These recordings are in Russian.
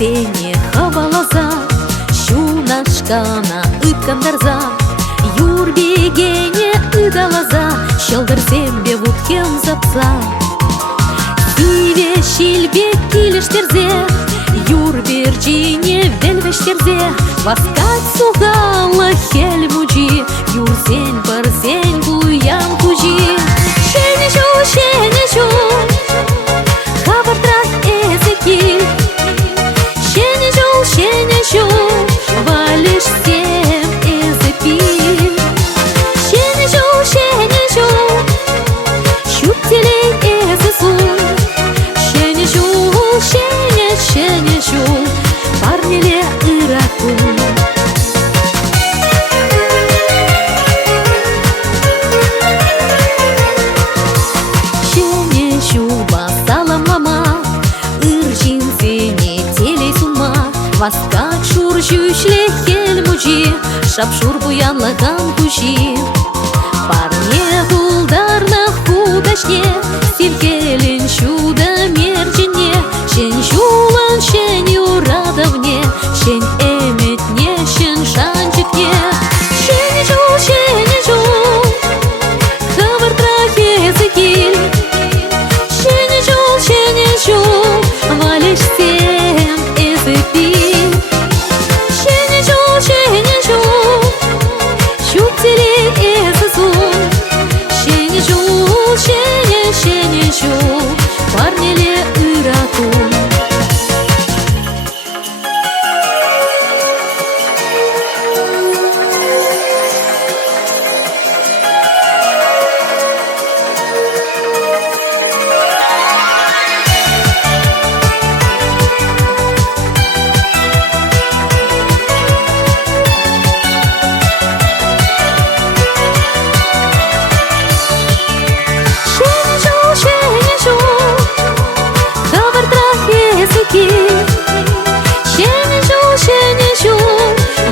сене хавалаза, шунашкана ыткандарза, юрбегене ыдалаза, шалдырсембе вутхем запса. Сиве шилбе килештерзе, юрберджине вельвештерзе, васкать сугала хельмуджи, юрсень барсень буян кужи. Шенежу, хавартрах эзекиль, шенежу, валишь всем эзепиль. Шенежу, щуптелей эзесун, шенежу, парнеле иракун. Васкак шуржушле хельмуджи, шапшур буянлаган кужи. Парне булдарна худашне, силкелен шуда мерджине. Шен жулан, шен юрадовне, шен эметне, шен шанчикне. Шенежу, хавартрах эзекиль. Шенежу, валишь всем эзепиль. Шенежу, парнеле иракун. Шенежу,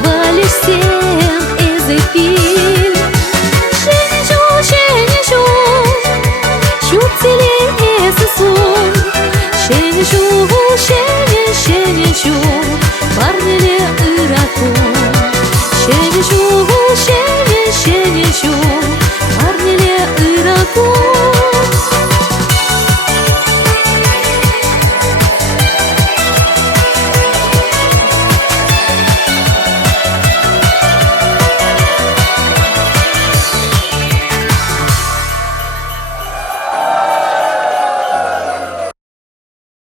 валишь всем эзепиль. Шенежу, щуптелей эзесун. Шенежу,